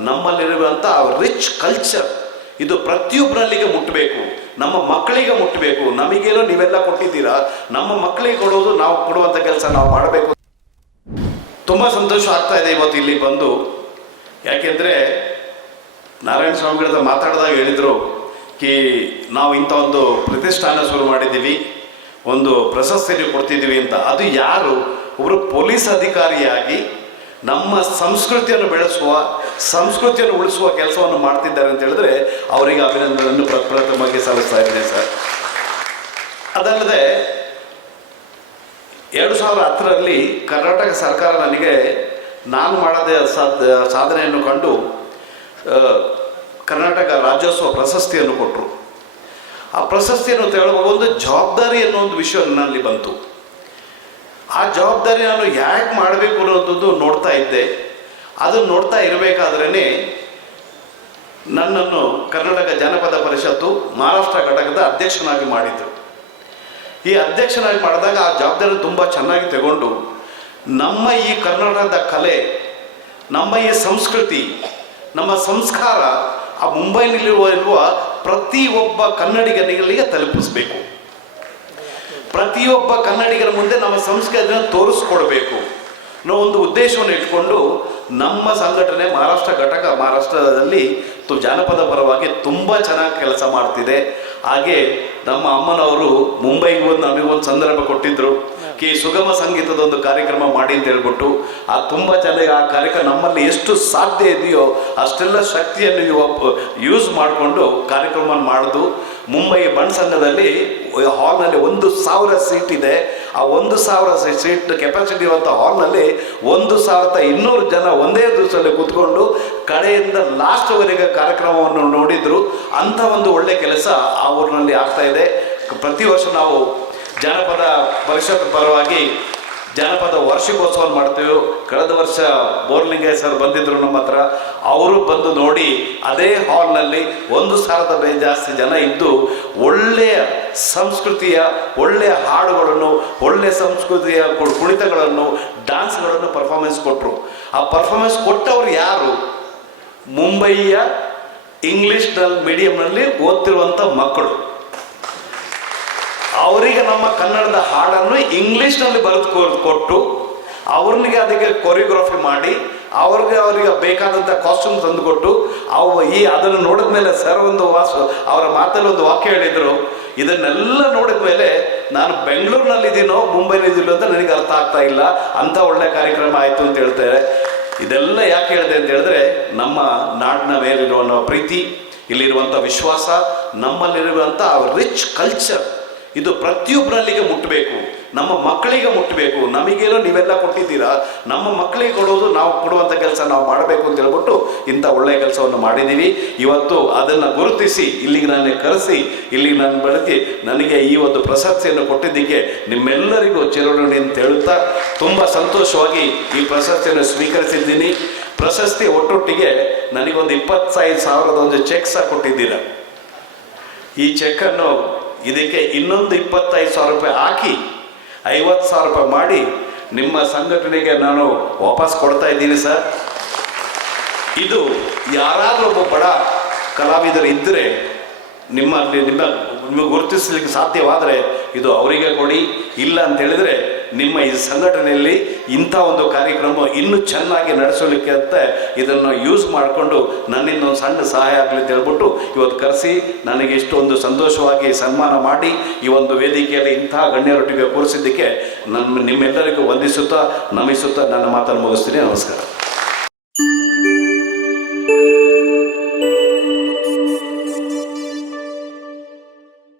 ನಮ್ಮಲ್ಲಿರುವಂಥ rich culture ಇದು ಪ್ರತಿಯೊಬ್ಬರಲ್ಲಿಗೆ ಮುಟ್ಟಬೇಕು. ನಮ್ಮ ಮಕ್ಕಳಿಗೆ ಮುಟ್ಟಬೇಕು. ನಮಗೇನೋ ನೀವೆಲ್ಲ ಕೊಟ್ಟಿದ್ದೀರಾ? ನಮ್ಮ ಮಕ್ಕಳಿಗೆ ಕೊಡೋದು ನಾವು ಕೊಡುವಂಥ ಕೆಲಸ ನಾವು ಮಾಡಬೇಕು. ತುಂಬ ಸಂತೋಷ ಆಗ್ತಾ ಇದೆ ಇವತ್ತು ಇಲ್ಲಿ ಬಂದು. ಯಾಕೆಂದರೆ ನಾರಾಯಣ ಸ್ವಾಮಿಗಳ ಮಾತಾಡಿದಾಗ ಹೇಳಿದರು ಕಿ, ನಾವು ಇಂಥ ಒಂದು ಪ್ರತಿಷ್ಠಾನ ಶುರು ಮಾಡಿದ್ದೀವಿ. ಒಂದು ಪ್ರಶಸ್ತಿಯನ್ನು ಕೊಡ್ತಿದ್ದೀವಿ ಅಂತ. ಅದು ಯಾರು? ಒಬ್ಬರು ಪೊಲೀಸ್ ಅಧಿಕಾರಿಯಾಗಿ ನಮ್ಮ ಸಂಸ್ಕೃತಿಯನ್ನು ಬೆಳೆಸುವ, ಸಂಸ್ಕೃತಿಯನ್ನು ಉಳಿಸುವ ಕೆಲಸವನ್ನು ಮಾಡ್ತಿದ್ದಾರೆ ಅಂತ ಹೇಳಿದ್ರೆ ಅವರಿಗೆ ಅಭಿನಂದನೆಯನ್ನು ಪ್ರಪ್ರಥಮವಾಗಿ ಸಲ್ಲಿಸ್ತಾ ಇದ್ದೇನೆ ಸರ್. ಅದಲ್ಲದೆ ಎರಡು ಸಾವಿರದ ಹತ್ತರಲ್ಲಿ ಕರ್ನಾಟಕ ಸರ್ಕಾರ ನನಗೆ ನಾನು ಮಾಡದ ಸಾಧ್ ಸಾಧನೆಯನ್ನು ಕಂಡು ಕರ್ನಾಟಕ ರಾಜ್ಯೋತ್ಸವ ಪ್ರಶಸ್ತಿಯನ್ನು ಕೊಟ್ಟರು ಆ ಪ್ರಶಸ್ತಿಯನ್ನು ತೆಗೆದುಕೊಂಡು ಒಂದು ಜವಾಬ್ದಾರಿ ಅನ್ನೋ ಒಂದು ವಿಷಯ ನನ್ನಲ್ಲಿ ಬಂತು. ಆ ಜವಾಬ್ದಾರಿ ನಾನು ಯಾಕೆ ಮಾಡಬೇಕು ಅನ್ನೋದು ನೋಡ್ತಾ ಇದ್ದೆ. ಅದನ್ನು ನೋಡ್ತಾ ಇರಬೇಕಾದ್ರೇ ನನ್ನನ್ನು ಕರ್ನಾಟಕ ಜನಪದ ಪರಿಷತ್ತು ಮಹಾರಾಷ್ಟ್ರ ಘಟಕದ ಅಧ್ಯಕ್ಷನಾಗಿ ಮಾಡಿದರು. ಈ ಅಧ್ಯಕ್ಷನಾಗಿ ಮಾಡಿದಾಗ ಆ ಜವಾಬ್ದಾರಿ ತುಂಬ ಚೆನ್ನಾಗಿ ತಗೊಂಡು ನಮ್ಮ ಈ ಕರ್ನಾಟಕದ ಕಲೆ, ನಮ್ಮ ಈ ಸಂಸ್ಕೃತಿ, ನಮ್ಮ ಸಂಸ್ಕಾರ ಆ ಮುಂಬೈನಲ್ಲಿರುವ ಪ್ರತಿಯೊಬ್ಬ ಕನ್ನಡಿಗನಿಗಳಿಗೆ ತಲುಪಿಸ್ಬೇಕು. ಪ್ರತಿಯೊಬ್ಬ ಕನ್ನಡಿಗರ ಮುಂದೆ ನಮ್ಮ ಸಂಸ್ಕೃತಿಯನ್ನು ತೋರಿಸ್ಕೊಡ್ಬೇಕು ಅನ್ನೋ ಒಂದು ಉದ್ದೇಶವನ್ನು ಇಟ್ಕೊಂಡು ನಮ್ಮ ಸಂಘಟನೆ ಮಹಾರಾಷ್ಟ್ರ ಘಟಕ ಮಹಾರಾಷ್ಟ್ರದಲ್ಲಿ ತು ಜಾನಪದ ಪರವಾಗಿ ತುಂಬ ಚೆನ್ನಾಗಿ ಕೆಲಸ ಮಾಡ್ತಿದೆ. ಹಾಗೆ ನಮ್ಮ ಅಮ್ಮನವರು ಮುಂಬೈಗೆ ಒಂದು ನಮಗೊಂದು ಸಂದರ್ಭ ಕೊಟ್ಟಿದ್ರು. ಕಿ ಸುಗಮ ಸಂಗೀತದ ಒಂದು ಕಾರ್ಯಕ್ರಮ ಮಾಡಿ ಅಂತ ಹೇಳ್ಬಿಟ್ಟು ಆ ತುಂಬ ಜನ ಆ ಕಾರ್ಯಕ್ರಮ ನಮ್ಮಲ್ಲಿ ಎಷ್ಟು ಸಾಧ್ಯ ಇದೆಯೋ ಅಷ್ಟೆಲ್ಲ ಶಕ್ತಿಯನ್ನು ಯೂಸ್ ಮಾಡಿಕೊಂಡು ಕಾರ್ಯಕ್ರಮ ಮಾಡೋದು. ಮುಂಬೈ ಬಣ್ಣ ಸಂಘದಲ್ಲಿ ಹಾಲ್ನಲ್ಲಿ ಒಂದು ಸಾವಿರ ಸೀಟ್ ಇದೆ. ಆ ಒಂದು ಸಾವಿರ ಸೀಟ್ ಕೆಪಾಸಿಟಿ ಇರುವಂಥ ಹಾಲ್ನಲ್ಲಿ ಒಂದು ಸಾವಿರದ ಇನ್ನೂರು ಜನ ಒಂದೇ ದಿವಸದಲ್ಲಿ ಕೂತ್ಕೊಂಡು ಕಡೆಯಿಂದ ಲಾಸ್ಟ್ವರೆಗೆ ಕಾರ್ಯಕ್ರಮವನ್ನು ನೋಡಿದ್ರು. ಅಂಥ ಒಂದು ಒಳ್ಳೆ ಕೆಲಸ ಆ ಊರಿನಲ್ಲಿ ಆಗ್ತಾ ಇದೆ. ಪ್ರತಿ ವರ್ಷ ನಾವು ಜಾನಪದ ಪರಿಷತ್ ಪರವಾಗಿ ಜಾನಪದ ವಾರ್ಷಿಕೋತ್ಸವ ಮಾಡ್ತೇವೆ. ಕಳೆದ ವರ್ಷ ಬೋರ್ಲಿಂಗಯ್ಯ ಸರ್ ಬಂದಿದ್ರು ನಮ್ಮ ಹತ್ರ. ಅವರು ಬಂದು ನೋಡಿ ಅದೇ ಹಾಲ್ನಲ್ಲಿ ಒಂದು ಸಾವಿರದ ಬೇ ಜಾಸ್ತಿ ಜನ ಇದ್ದು ಒಳ್ಳೆಯ ಸಂಸ್ಕೃತಿಯ ಒಳ್ಳೆಯ ಹಾಡುಗಳನ್ನು ಒಳ್ಳೆಯ ಸಂಸ್ಕೃತಿಯ ಕುಣಿತಗಳನ್ನು, ಡ್ಯಾನ್ಸ್ಗಳನ್ನು ಪರ್ಫಾರ್ಮೆನ್ಸ್ ಕೊಟ್ಟರು ಆ ಪರ್ಫಾರ್ಮೆನ್ಸ್ ಕೊಟ್ಟವರು ಯಾರು? ಮುಂಬಯಿಯ ಇಂಗ್ಲೀಷ್ನಲ್ಲಿ ಮೀಡಿಯಂನಲ್ಲಿ ಓದ್ತಿರುವಂಥ ಮಕ್ಕಳು. ನಮ್ಮ ಕನ್ನಡದ ಹಾಡನ್ನು ಇಂಗ್ಲೀಷ್ನಲ್ಲಿ ಬರೆದು ಕೊಟ್ಟು ಅವ್ರನಿಗೆ ಅದಕ್ಕೆ ಕೊರಿಯೋಗ್ರಫಿ ಮಾಡಿ, ಅವ್ರಿಗೆ ಅವರಿಗೆ ಬೇಕಾದಂಥ ಕಾಸ್ಟ್ಯೂಮ್ ತಂದುಕೊಟ್ಟು ಅವು ಈ ಅದನ್ನು ನೋಡಿದ ಮೇಲೆ ಸರ್ ಒಂದು ವಾಸ, ಅವರ ಮಾತಲ್ಲಿ ಒಂದು ವಾಕ್ಯ ಹೇಳಿದರು. ಇದನ್ನೆಲ್ಲ ನೋಡಿದ ಮೇಲೆ ನಾನು ಬೆಂಗಳೂರಿನಲ್ಲಿದ್ದೀನೋ, ಮುಂಬೈನಲ್ಲಿದ್ದೀನೋ ಅಂತ ನನಗೆ ಅರ್ಥ ಆಗ್ತಾ ಇಲ್ಲ. ಅಂಥ ಒಳ್ಳೆ ಕಾರ್ಯಕ್ರಮ ಆಯಿತು ಅಂತ ಹೇಳ್ತಾರೆ. ಇದೆಲ್ಲ ಯಾಕೆ ಹೇಳಿದೆ ಅಂತ ಹೇಳಿದ್ರೆ, ನಮ್ಮ ನಾಡಿನ ಮೇಲಿರುವ ಪ್ರೀತಿ ಇಲ್ಲಿರುವಂಥ ವಿಶ್ವಾಸ ನಮ್ಮಲ್ಲಿರುವಂಥ ರಿಚ್ ಕಲ್ಚರ್ ಇದು ಪ್ರತಿಯೊಬ್ಬರಲ್ಲಿಗೆ ಮುಟ್ಟಬೇಕು ನಮ್ಮ ಮಕ್ಕಳಿಗೆ ಮುಟ್ಟಬೇಕು ನಮಗೇನೋ ನೀವೆಲ್ಲ ಕೊಟ್ಟಿದ್ದೀರಾ? ನಮ್ಮ ಮಕ್ಕಳಿಗೆ ಕೊಡೋದು ನಾವು ಕೊಡುವಂಥ ಕೆಲಸ ನಾವು ಮಾಡಬೇಕು ಅಂತ ಹೇಳ್ಬಿಟ್ಟು ಇಂಥ ಒಳ್ಳೆಯ ಕೆಲಸವನ್ನು ಮಾಡಿದ್ದೀವಿ. ಇವತ್ತು ಅದನ್ನು ಗುರುತಿಸಿ, ಇಲ್ಲಿಗೆ ನನ್ನ ಕರೆಸಿ, ಇಲ್ಲಿಗೆ ನನ್ನ ಬೆಳಗ್ಗೆ ನನಗೆ ಈ ಒಂದು ಪ್ರಶಸ್ತಿಯನ್ನು ಕೊಟ್ಟಿದ್ದಕ್ಕೆ ನಿಮ್ಮೆಲ್ಲರಿಗೂ ಚಿರಣಿ ಅಂತ ಹೇಳುತ್ತಾ, ತುಂಬ ಸಂತೋಷವಾಗಿ ಈ ಪ್ರಶಸ್ತಿಯನ್ನು ಸ್ವೀಕರಿಸಿದ್ದೀನಿ. ಪ್ರಶಸ್ತಿ ಒಟ್ಟೊಟ್ಟಿಗೆ ನನಗೊಂದು ಇಪ್ಪತ್ತೈದು ಸಾವಿರದ ಒಂದು ಚೆಕ್ ಸಹ ಕೊಟ್ಟಿದ್ದೀರ? ಈ ಚೆಕ್ಕನ್ನು ಇದಕ್ಕೆ ಇನ್ನೊಂದು ಇಪ್ಪತ್ತೈದು ಸಾವಿರ ರೂಪಾಯಿ ಹಾಕಿ, ಐವತ್ತು ಸಾವಿರ ರೂಪಾಯಿ ಮಾಡಿ ನಿಮ್ಮ ಸಂಘಟನೆಗೆ ನಾನು ವಾಪಸ್ ಕೊಡ್ತಾ ಇದ್ದೀನಿ ಸರ್. ಇದು ಯಾರಾದರೂ ಒಬ್ಬ ಬಡ ಕಲಾವಿದರು ಇದ್ದರೆ ನಿಮ್ಮಲ್ಲಿ ನಿಮ್ಮ, ನಿಮಗೆ ಗುರುತಿಸಲಿಕ್ಕೆ ಸಾಧ್ಯವಾದರೆ ಇದು ಅವರಿಗೆ ಕೊಡಿ, ಇಲ್ಲ ಅಂತ ಹೇಳಿದರೆ ನಿಮ್ಮ ಈ ಸಂಘಟನೆಯಲ್ಲಿ ಇಂಥ ಒಂದು ಕಾರ್ಯಕ್ರಮ ಇನ್ನೂ ಚೆನ್ನಾಗಿ ನಡೆಸಲಿಕ್ಕೆ ಅಂತ ಇದನ್ನು ಯೂಸ್ ಮಾಡಿಕೊಂಡು ನನ್ನಿಂದ ಒಂದು ಸಣ್ಣ ಸಹಾಯ ಆಗಲಿ ಅಂತ ಹೇಳ್ಬಿಟ್ಟು ಇವತ್ತು ಕರೆಸಿ ನನಗೆ ಇಷ್ಟೊಂದು ಸಂತೋಷವಾಗಿ ಸನ್ಮಾನ ಮಾಡಿ ಈ ಒಂದು ವೇದಿಕೆಯಲ್ಲಿ ಇಂತಹ ಗಣ್ಯರೊಟ್ಟಿಗೆ ಕೂರಿಸಿದ್ದಕ್ಕೆ ನನ್ನ ನಿಮ್ಮೆಲ್ಲರಿಗೂ ವಂದಿಸುತ್ತಾ ನಮಿಸುತ್ತಾ ನನ್ನ ಮಾತನ್ನು ಮುಗಿಸ್ತೀನಿ. ನಮಸ್ಕಾರ.